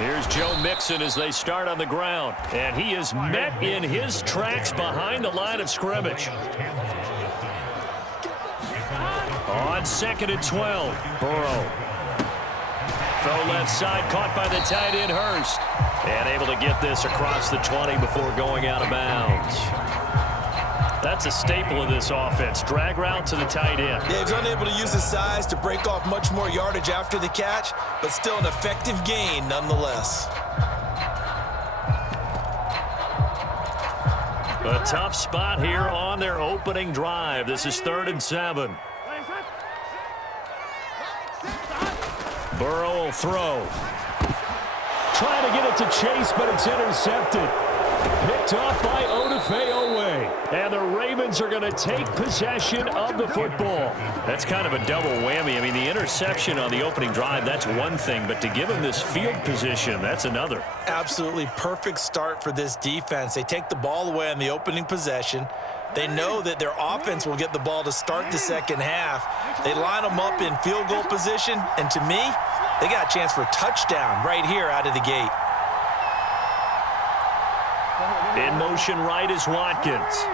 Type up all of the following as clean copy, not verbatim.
Here's Joe Mixon as they start on the ground. And he is met in his tracks behind the line of scrimmage. On 2nd and 12, Burrow. Throw left side, caught by the tight end, Hurst. And able to get this across the 20 before going out of bounds. That's a staple of this offense. Drag route to the tight end. Yeah, he's unable to use his size to break off much more yardage after the catch, but still an effective gain nonetheless. A tough spot here on their opening drive. This is 3rd and 7. Burrow will throw. Trying to get it to Chase, but it's intercepted. Picked off by Ovr. And the Ravens are going to take possession of the football. That's kind of a double whammy. I mean, the interception on the opening drive, that's one thing. But to give him this field position, that's another. Absolutely perfect start for this defense. They take the ball away on the opening possession. They know that their offense will get the ball to start the second half. They line them up in field goal position. And to me, they got a chance for a touchdown right here out of the gate. In motion right is Watkins.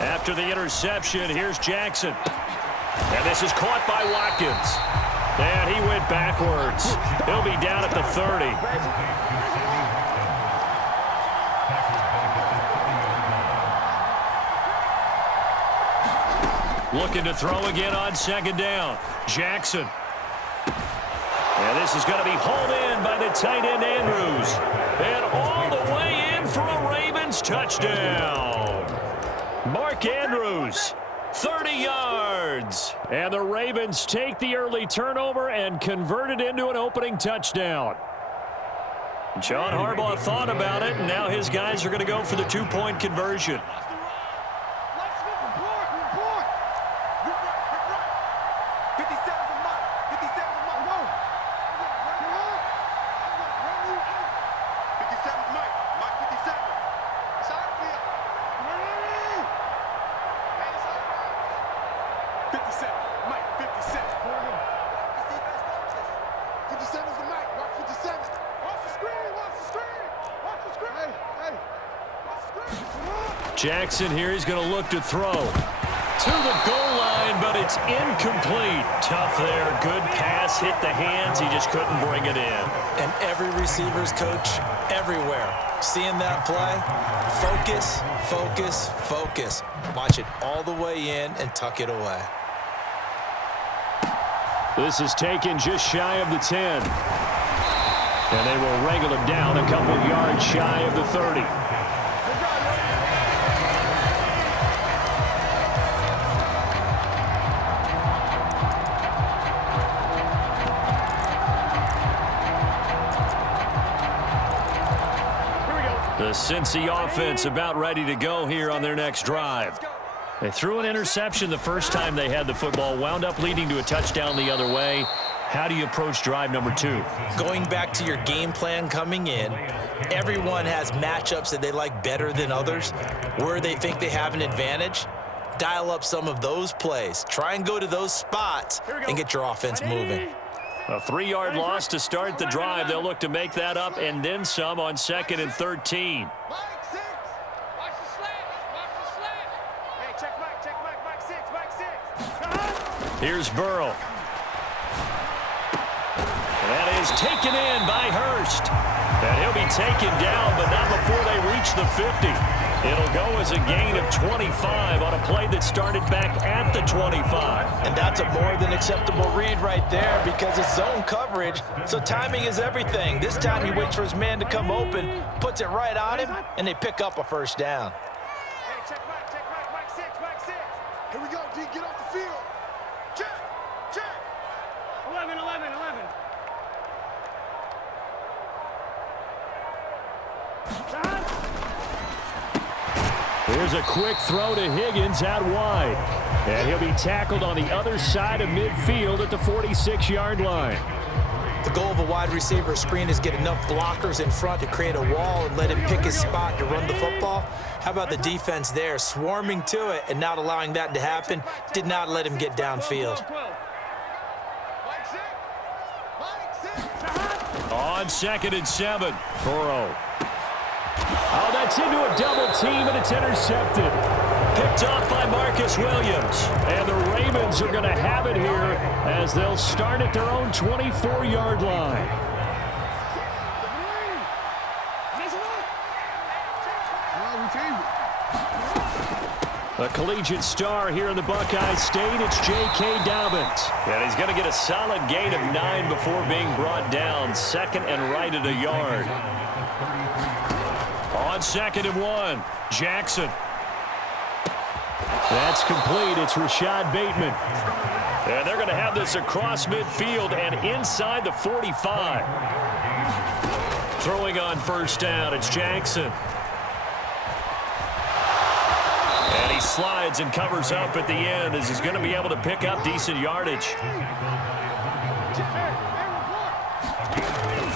After the interception, here's Jackson. And this is caught by Watkins. And he went backwards. He'll be down at the 30. Looking to throw again on 2nd down. Jackson. And this is going to be hauled in by the tight end, Andrews. And all the way in for a Ravens touchdown. Mark Andrews, 30 yards. And the Ravens take the early turnover and convert it into an opening touchdown. John Harbaugh thought about it, and now his guys are going to go for the 2-point conversion. Jackson here, he's going to look to throw to the goal line, but it's incomplete. Tough there, good pass, hit the hands, he just couldn't bring it in. And every receiver's coach everywhere, seeing that play, focus, focus, focus. Watch it all the way in and tuck it away. This is taken just shy of the 10. And they will wrangle him down a couple yards shy of the 30. The Cincy offense about ready to go here on their next drive. They threw an interception the first time they had the football, wound up leading to a touchdown the other way. How do you approach drive number 2? Going back to your game plan coming in, everyone has matchups that they like better than others, where they think they have an advantage. Dial up some of those plays. Try and go to those spots and get your offense moving. A 3-yard loss to start the drive. They'll look to make that up and then some on 2nd and 13. Here's Burrow. That is taken in by Hurst. And he'll be taken down, but not before they reach the 50. It'll go as a gain of 25 on a play that started back at the 25. And that's a more than acceptable read right there because it's zone coverage, so timing is everything. This time he waits for his man to come open, puts it right on him, and they pick up a first down. Hey, check Mike 6. Here we go, D, get off the field. Check. 11. Here's a quick throw to Higgins out wide. And he'll be tackled on the other side of midfield at the 46-yard line. The goal of a wide receiver screen is get enough blockers in front to create a wall and let him pick his spot to run the football. How about the defense there, swarming to it and not allowing that to happen? Did not let him get downfield. On 2nd and 7. Burrow. Oh, that's into a double team, and it's intercepted. Picked off by Marcus Williams. And the Ravens are going to have it here as they'll start at their own 24-yard line. A collegiate star here in the Buckeye State, it's J.K. Dobbins. And he's going to get a solid gain of 9 before being brought down. 2nd and right at a yard. On 2nd and 1, Jackson. That's complete. It's Rashad Bateman. And they're going to have this across midfield and inside the 45. Throwing on 1st down, it's Jackson. And he slides and covers up at the end as he's going to be able to pick up decent yardage.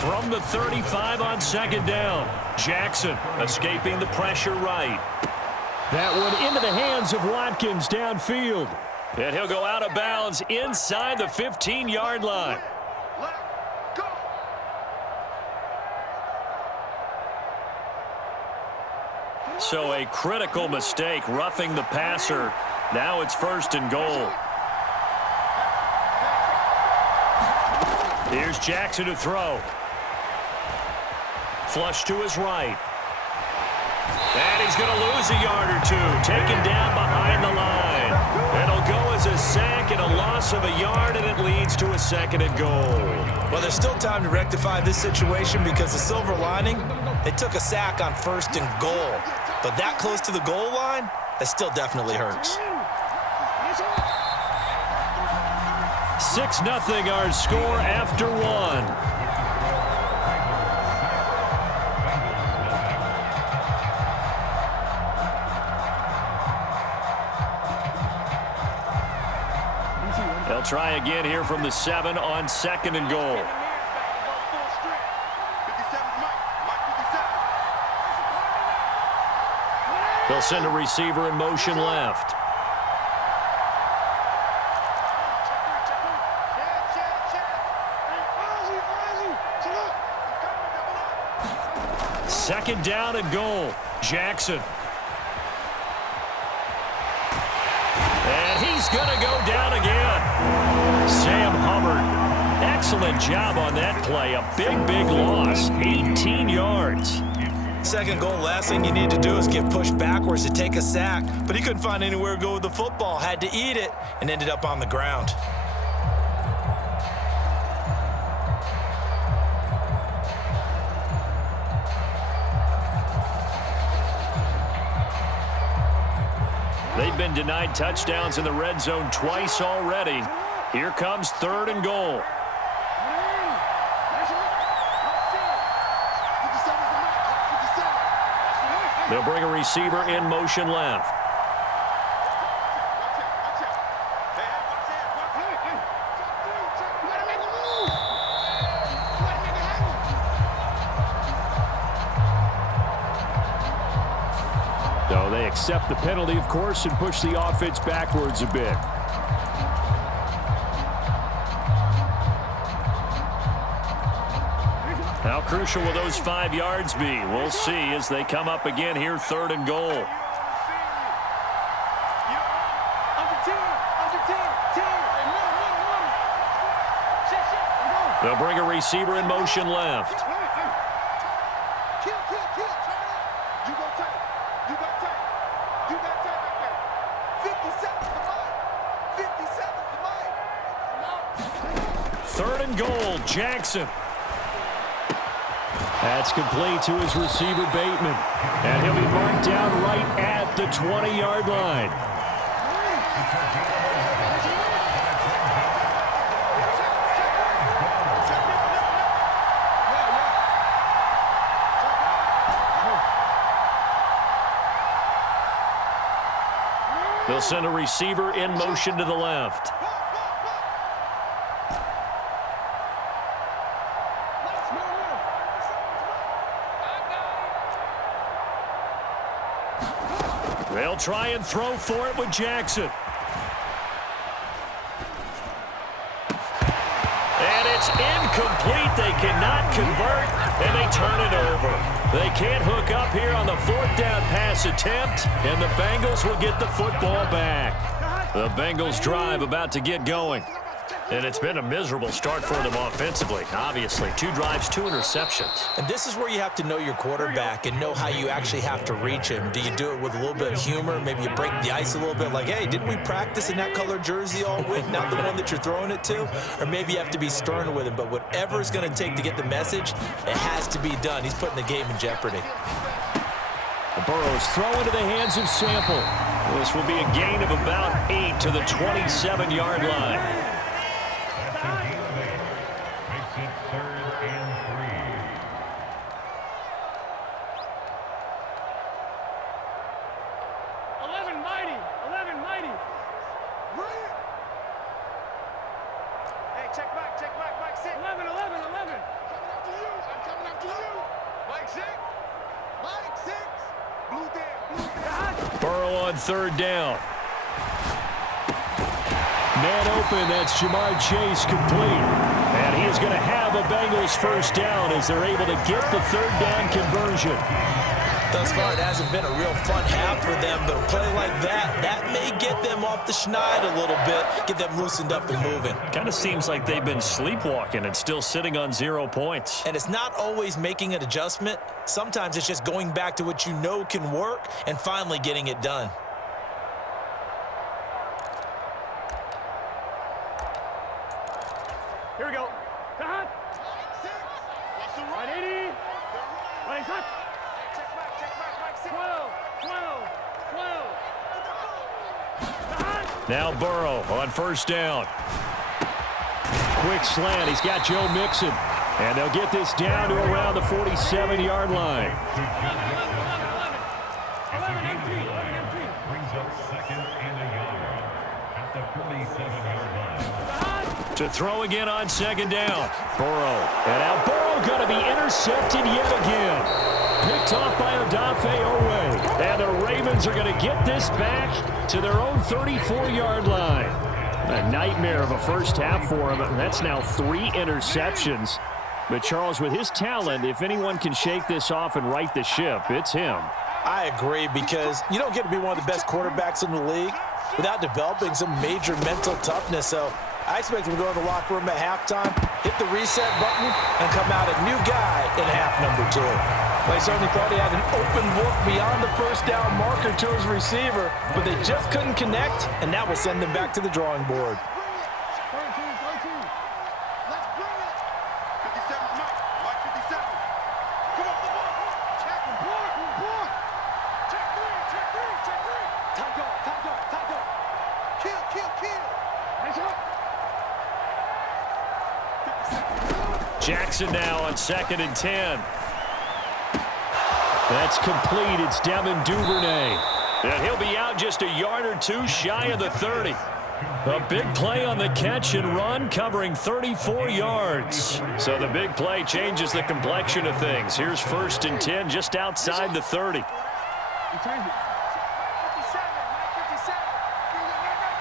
From the 35 on 2nd down, Jackson escaping the pressure right. That one into the hands of Watkins downfield. And he'll go out of bounds inside the 15-yard line. So a critical mistake, roughing the passer. Now it's 1st and goal. Here's Jackson to throw. Flush to his right. And he's going to lose a yard or two. Taken down behind the line. It'll go as a sack and a loss of a yard, and it leads to a 2nd and goal. Well, there's still time to rectify this situation because the silver lining, they took a sack on 1st and goal. But that close to the goal line, that still definitely hurts. 6-0 our score after 1. They'll try again here from the 7 on 2nd and goal. They'll send a receiver in motion left. Second down and goal. Jackson. And he's going to go down again. Sam Hubbard. Excellent job on that play. A big loss. 18 yards. 2nd goal, last thing you need to do is get pushed backwards to take a sack. But he couldn't find anywhere to go with the football. Had to eat it and ended up on the ground. They've been denied touchdowns in the red zone twice already. Here comes 3rd and goal. They'll bring a receiver in motion left. So they accept the penalty, of course, and push the offense backwards a bit. How crucial will those 5 yards be? We'll see as they come up again here, 3rd and goal. They'll bring a receiver in motion left. Third and goal, Jackson. That's complete to his receiver, Bateman. And he'll be marked down right at the 20-yard line. They'll send a receiver in motion to the left. They'll try and throw for it with Jackson. And And it's incomplete. They cannot convert, and they turn it over. They can't hook up here on the fourth down pass attempt, and the Bengals will get the football back. The Bengals drive about to get going. And it's been a miserable start for them offensively. Obviously, 2 drives, 2 interceptions. And this is where you have to know your quarterback and know how you actually have to reach him. Do you do it with a little bit of humor? Maybe you break the ice a little bit like, hey, didn't we practice in that color jersey all week, not the one that you're throwing it to? Or maybe you have to be stern with him. But whatever it's going to take to get the message, it has to be done. He's putting the game in jeopardy. The Burrows throw into the hands of Sample. This will be a gain of about 8 to the 27-yard line. Makes it 3rd and 3. Hey, check back, Mike 6. 11. Coming after you. I'm coming after you. Mike 6. Blue down. Burrow on 3rd down. Man open, that's Jamar Chase complete. And he is going to have a Bengals first down as they're able to get the 3rd down conversion. Thus far, it hasn't been a real fun half for them, but a play like that may get them off the schneid a little bit, get them loosened up and moving. Kind of seems like they've been sleepwalking and still sitting on 0 points. And it's not always making an adjustment. Sometimes it's just going back to what you know can work and finally getting it done. Here we go. Cut. 6. Watch the right 80. Right cut. Check back, Mike 6. 12. Now Burrow on 1st down. Quick slant. He's got Joe Mixon. And they'll get this down to around the 47-yard line. Brings up 2nd and a yard at the 47-yard line. To throw again on 2nd down. Burrow. And now Burrow going to be intercepted yet again. Picked off by Odafe Owe. And the Ravens are going to get this back to their own 34-yard line. A nightmare of a first half for him. That's now 3 interceptions. But Charles, with his talent, if anyone can shake this off and right the ship, it's him. I agree, because you don't get to be one of the best quarterbacks in the league without developing some major mental toughness. So I expect him to go to the locker room at halftime, hit the reset button, and come out a new guy in half number 2. They certainly thought he had an open look beyond the first down marker to his receiver, but they just couldn't connect, and that will send them back to the drawing board. Let's bring it. 57's Mike. Mike 57. Come on, come on. Check him, boy. Check 3. Time go. Kill. Nice up. Jackson now on 2nd and 10. That's complete. It's Devin Duvernay. And he'll be out just a yard or 2 shy of the 30. A big play on the catch and run, covering 34 yards. So the big play changes the complexion of things. Here's 1st and 10 just outside the 30. He turned it. 57, Mike 57. Right now.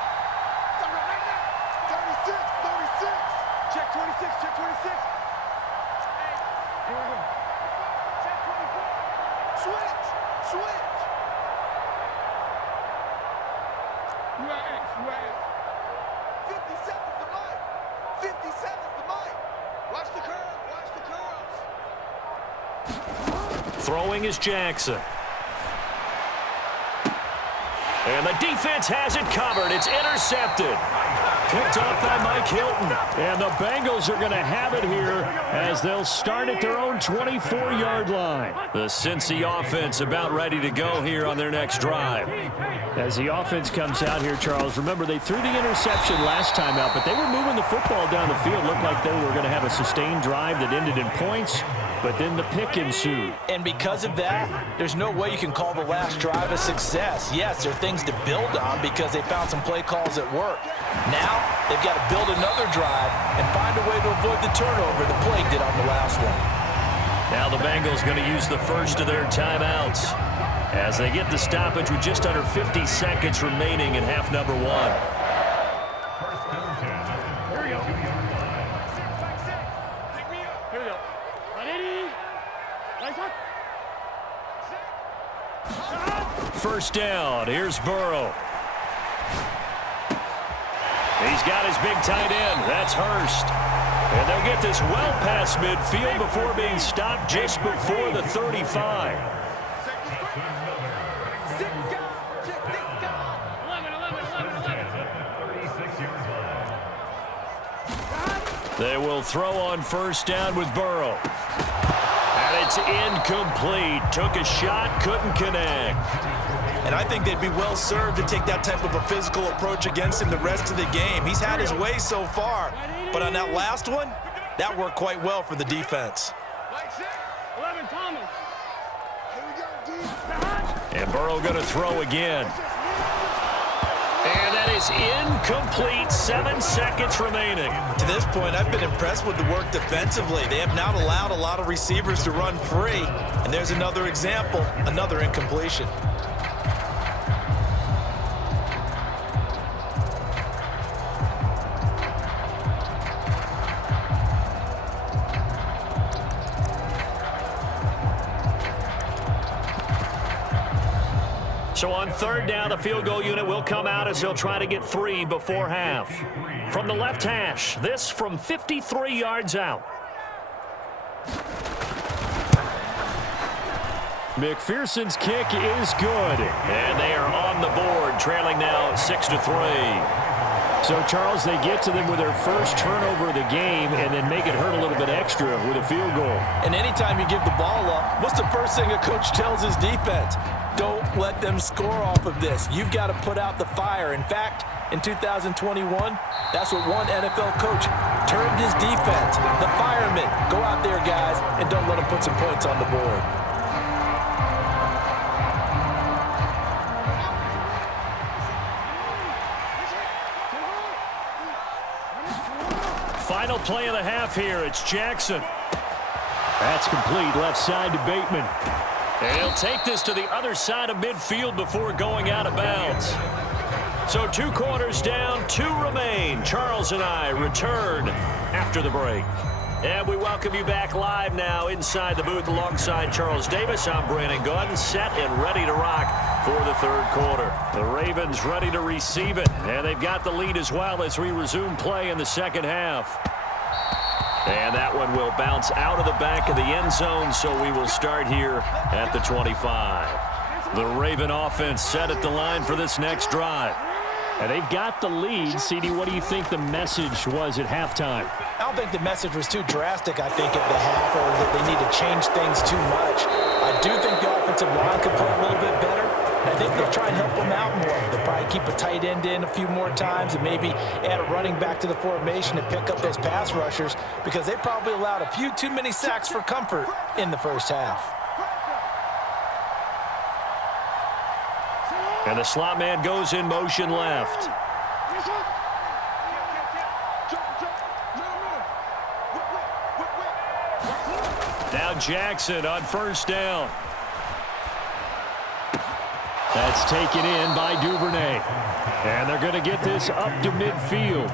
36. Check 26. Here we go. Check 24. Switch. You are X. 57's the Mike. 57's the Mike. Watch the curls. Throwing is Jackson. And the defense has it covered. It's intercepted. Picked off by Mike Hilton. And the Bengals are going to have it here as they'll start at their own 24-yard line. The Cincy offense about ready to go here on their next drive. As the offense comes out here, Charles, remember they threw the interception last time out, but they were moving the football down the field. Looked like they were going to have a sustained drive that ended in points. But then the pick ensued. And because of that, there's no way you can call the last drive a success. Yes, there are things to build on because they found some play calls that work. Now, they've got to build another drive and find a way to avoid the turnover the play did on the last one. Now the Bengals going to use the first of their timeouts as they get the stoppage with just under 50 seconds remaining in half number 1. First and 10 at the 42-yard line. First down. Here's Burrow. He's got his big tight end. That's Hurst. And they'll get this well past midfield before being stopped just before the 35. They will throw on first down with Burrow. And it's incomplete. Took a shot, couldn't connect. And I think they'd be well served to take that type of a physical approach against him the rest of the game. He's had his way so far, but on that last one, that worked quite well for the defense. And Burrow going to throw again. And that is incomplete. 7 seconds remaining. To this point, I've been impressed with the work defensively. They have not allowed a lot of receivers to run free. And there's another example, another incompletion. So on third down, the field goal unit will come out as they'll try to get 3 before half. From the left hash, this from 53 yards out. McPherson's kick is good. And they are on the board, trailing now 6-3. So, Charles, they get to them with their first turnover of the game and then make it hurt a little bit extra with a field goal. And anytime you give the ball up, what's the first thing a coach tells his defense? Don't let them score off of this. You've got to put out the fire. In fact, in 2021, that's what one NFL coach termed his defense. The firemen. Go out there, guys, and don't let them put some points on the board. Final play of the half here. It's Jackson. That's complete. Left side to Bateman. And he'll take this to the other side of midfield before going out of bounds. So 2 quarters down, 2 remain. Charles and I return after the break. And we welcome you back live now inside the booth alongside Charles Davis. I'm Brandon Gordon, set and ready to rock for the third quarter. The Ravens ready to receive it, and they've got the lead as well as we resume play in the second half. And that one will bounce out of the back of the end zone, so we will start here at the 25. The Raven offense set at the line for this next drive. And they've got the lead. CD, what do you think the message was at halftime? I don't think the message was too drastic, I think, at the half, or that they need to change things too much. I do think the offensive line could play a little bit better. I think they'll try and help them out more. They'll probably keep a tight end in a few more times and maybe add a running back to the formation to pick up those pass rushers because they probably allowed a few too many sacks for comfort in the first half. And the slot man goes in motion left. Now Jackson on first down. That's taken in by Duvernay. And they're going to get this up to midfield.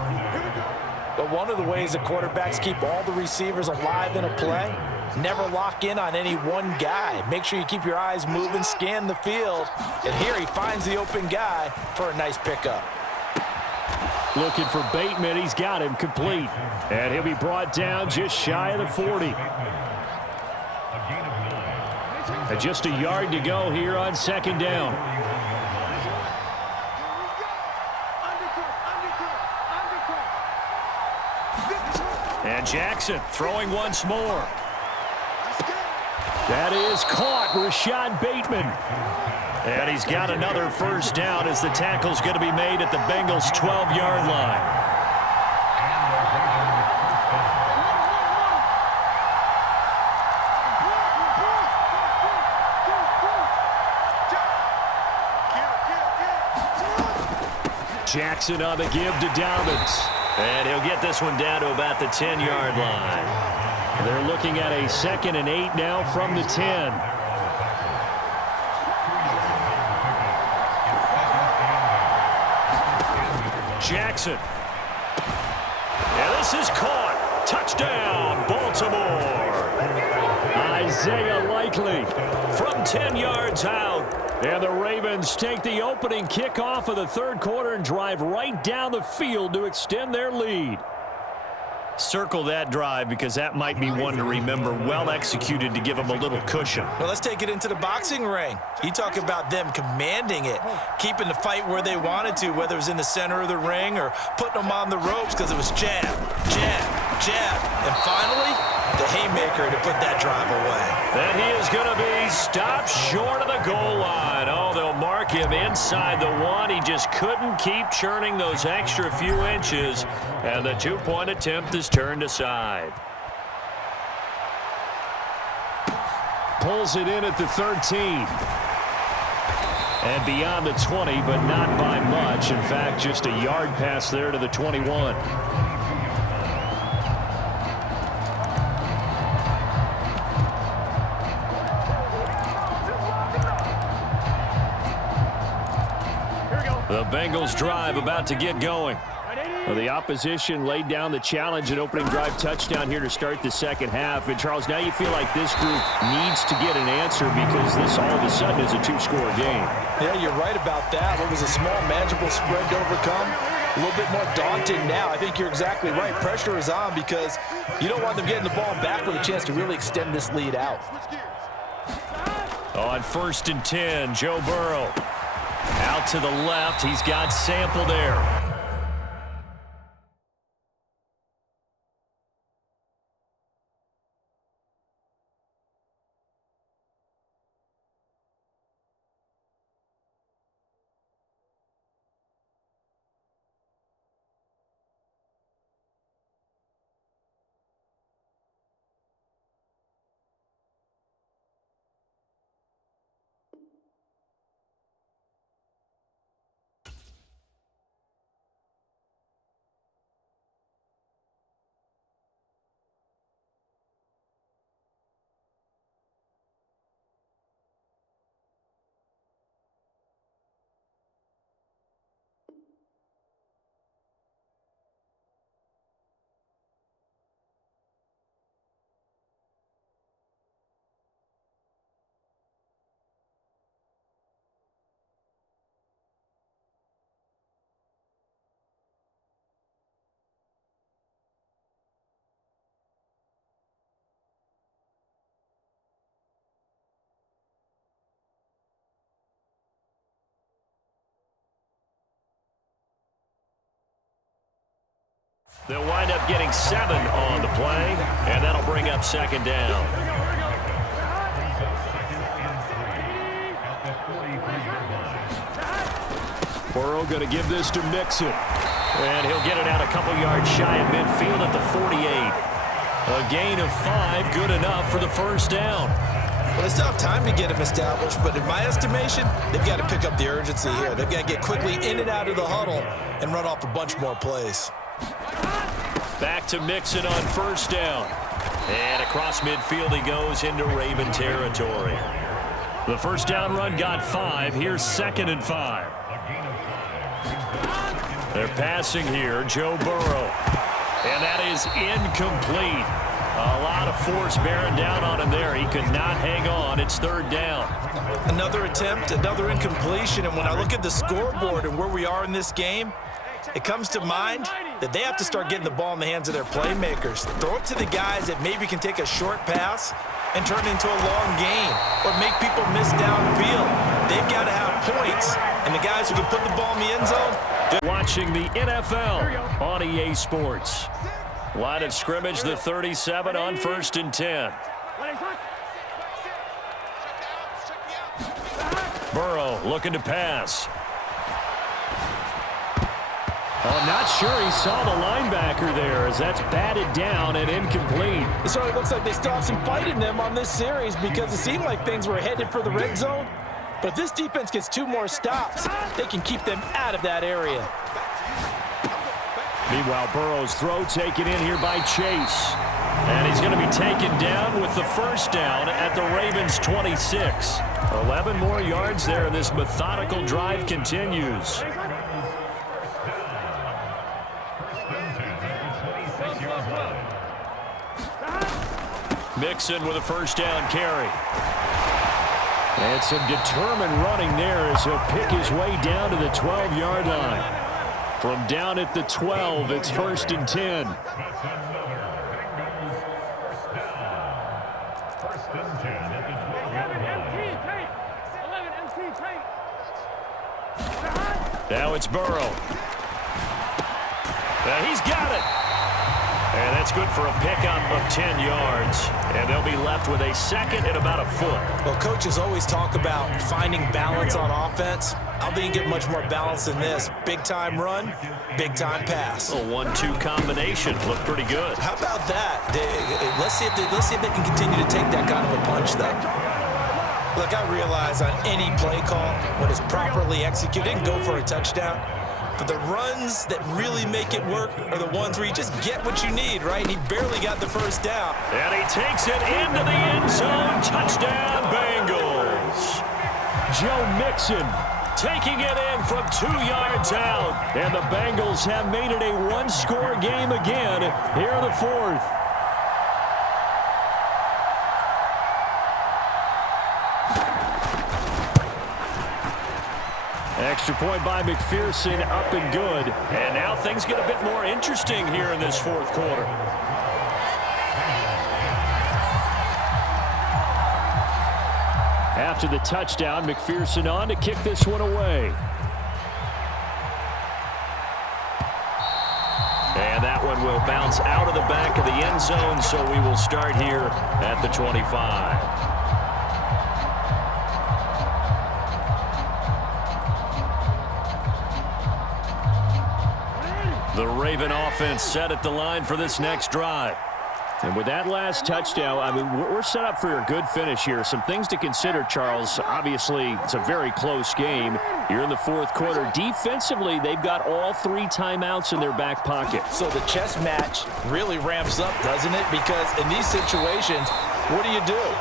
But one of the ways the quarterbacks keep all the receivers alive in a play, never lock in on any one guy. Make sure you keep your eyes moving, scan the field. And here he finds the open guy for a nice pickup. Looking for Bateman. He's got him complete. And he'll be brought down just shy of the 40. And just a yard to go here on second down. And Jackson throwing once more. That is caught. Rashad Bateman. And he's got another first down as the tackle's going to be made at the Bengals' 12-yard line. Jackson on the give to Dobbins. And he'll get this one down to about the 10-yard line. They're looking at a 2nd and 8 now from the 10. Jackson. And this is caught. Touchdown, Baltimore. Baltimore. Isaiah Likely from 10 yards out. And the Ravens take the opening kickoff of the third quarter and drive right down the field to extend their lead. Circle that drive because that might be one to remember. Well executed to give them a little cushion. Well, let's take it into the boxing ring. You talk about them commanding it, keeping the fight where they wanted to, whether it was in the center of the ring or putting them on the ropes because it was jab, jab, jab. And finally, the haymaker to put that drive away. And he is going to be stopped short of the goal line. Oh, they'll mark him inside the one. He just couldn't keep churning those extra few inches. And the two-point attempt is turned aside. Pulls it in at the 13. And beyond the 20, but not by much. In fact, just a yard pass there to the 21. The Bengals drive about to get going. Well, the opposition laid down the challenge and opening drive touchdown here to start the second half. And, Charles, now you feel like this group needs to get an answer because this all of a sudden is a two-score game. Yeah, you're right about that. What was a small, manageable spread to overcome? A little bit more daunting now. I think you're exactly right. Pressure is on because you don't want them getting the ball back with a chance to really extend this lead out. On 1st and 10, Joe Burrow. Out to the left. He's got Sample there. They'll wind up getting 7 on the play, and that'll bring up second down. Burrow going to give this to Mixon. And he'll get it out a couple yards shy of midfield at the 48. A gain of 5, good enough for the first down. Well, they still have time to get him established, but in my estimation, they've got to pick up the urgency here. They've got to get quickly in and out of the huddle and run off a bunch more plays. Back to Mixon on first down. And across midfield he goes into Raven territory. The first down run got 5. Here's 2nd and 5. They're passing here, Joe Burrow. And that is incomplete. A lot of force bearing down on him there. He could not hang on. It's 3rd down. Another attempt, another incompletion. And when I look at the scoreboard and where we are in this game, it comes to mind that they have to start getting the ball in the hands of their playmakers. Throw it to the guys that maybe can take a short pass and turn it into a long gain or make people miss downfield. They've got to have points, and the guys who can put the ball in the end zone. Watching the NFL on EA Sports. Line of scrimmage, the 37 on 1st and 10. Burrow looking to pass. I'm not sure he saw the linebacker there as that's batted down and incomplete. It certainly looks like they still have some fight in them on this series because it seemed like things were headed for the red zone. But if this defense gets 2 more stops, they can keep them out of that area. Meanwhile, Burrow's throw taken in here by Chase. And he's going to be taken down with the first down at the Ravens' 26. 11 more yards there, and this methodical drive continues. Mixon with a first down carry. And some determined running there as he'll pick his way down to the 12-yard line. From down at the 12, it's 1st and 10. That's another Bengals first down. 1st and 10 at the 12-yard line. Now it's Burrow. Now he's got it. And that's good for a pickup of 10 yards. And they'll be left with a second and about a foot. Well, coaches always talk about finding balance on offense. I don't think you get much more balance than this. Big-time run, big-time pass. A 1-2 combination. Looked pretty good. How about that? Let's see if they can continue to take that kind of a punch, though. Look, I realize on any play call, when it's properly executed, it can go for a touchdown. But the runs that really make it work are the ones where you just get what you need, right? And he barely got the first down. And he takes it into the end zone. Touchdown, Bengals. Joe Mixon taking it in from 2 yards out. And the Bengals have made it a one-score game again here in the 4th. Extra point by McPherson, up and good. And now things get a bit more interesting here in this 4th quarter. After the touchdown, McPherson on to kick this one away. And that one will bounce out of the back of the end zone, so we will start here at the 25. The Raven offense set at the line for this next drive. And with that last touchdown, I mean, we're set up for a good finish here. Some things to consider, Charles. Obviously, it's a very close game. You're in the 4th quarter. Defensively, they've got all 3 timeouts in their back pocket. So the chess match really ramps up, doesn't it? Because in these situations, what do?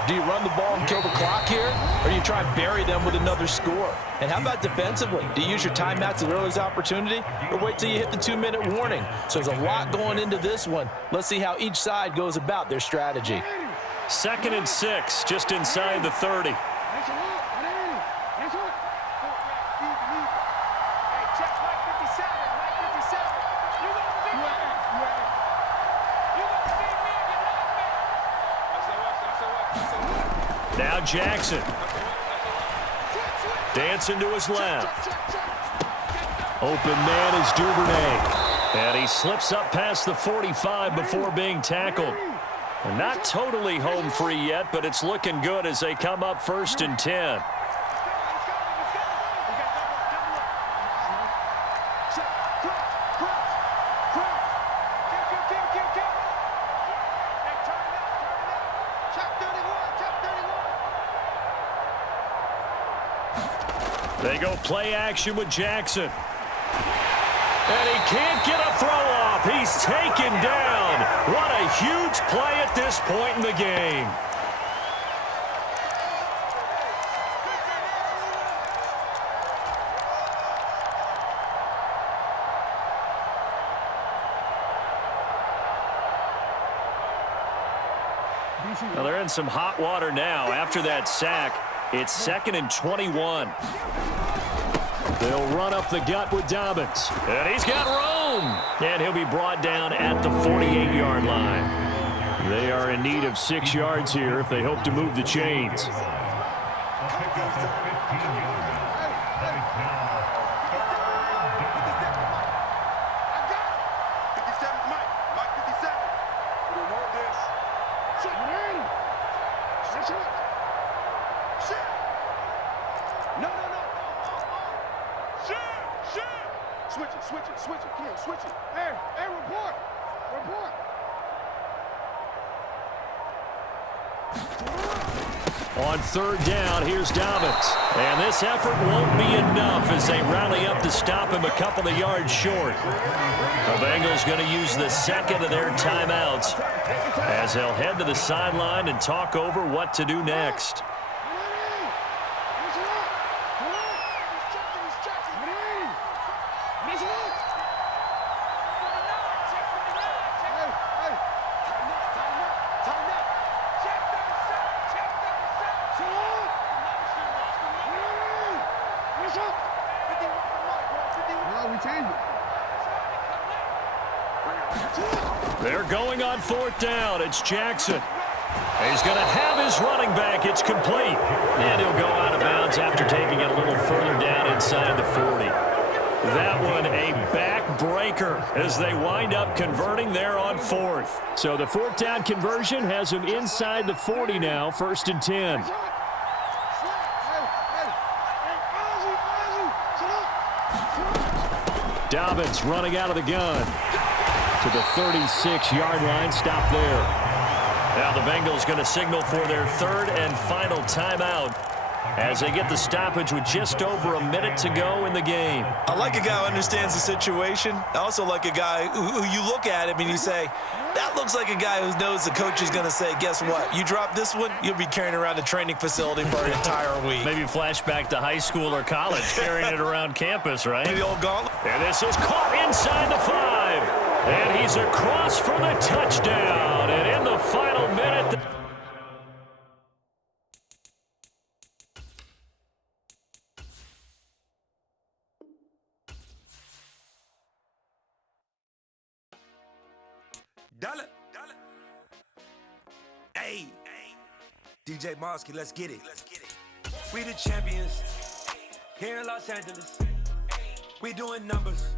Do you run the ball and kill the clock here? Or do you try and bury them with another score? And how about defensively? Do you use your timeouts at earliest opportunity? Or wait till you hit the 2-minute warning? So there's a lot going into this one. Let's see how each side goes about their strategy. 2nd and 6, just inside the 30. Now Jackson. Dancing to his left. Open man is Duvernay. And he slips up past the 45 before being tackled. And not totally home free yet, but it's looking good as they come up 1st and 10. They go play action with Jackson. And he can't get a throw off. He's taken down. What a huge play at this point in the game. Well, they're in some hot water now. After that sack, it's 2nd and 21. They'll run up the gut with Dobbins. And he's got room. And he'll be brought down at the 48-yard line. They are in need of 6 yards here if they hope to move the chains. Switch it. Come on, switch it. Hey, report. On 3rd down, here's Dobbins. And this effort won't be enough as they rally up to stop him a couple of yards short. The Bengals going to use the 2nd of their timeouts as they'll head to the sideline and talk over what to do next. They're going on 4th down. It's Jackson. He's going to have his running back. It's complete. And he'll go out of bounds after taking it a little further down inside the 40. That one a backbreaker as they wind up converting there on 4th. So the 4th down conversion has him inside the 40 now, 1st and 10. Dobbins running out of the gun to the 36-yard line. Stop there. Now the Bengals going to signal for their 3rd and final timeout as they get the stoppage with just over a minute to go in the game. I like a guy who understands the situation. I also like a guy who you look at him and you say, that looks like a guy who knows the coach is going to say, guess what? You drop this one, you'll be carrying around the training facility for an entire week. Maybe flashback to high school or college, carrying it around campus, right? The old gauntlet. And this is caught inside the 5. And he's across for the touchdown. And in the final minute... Dollar. Hey, DJ Mosky, let's get it. We the champions here in Los Angeles. We doing numbers.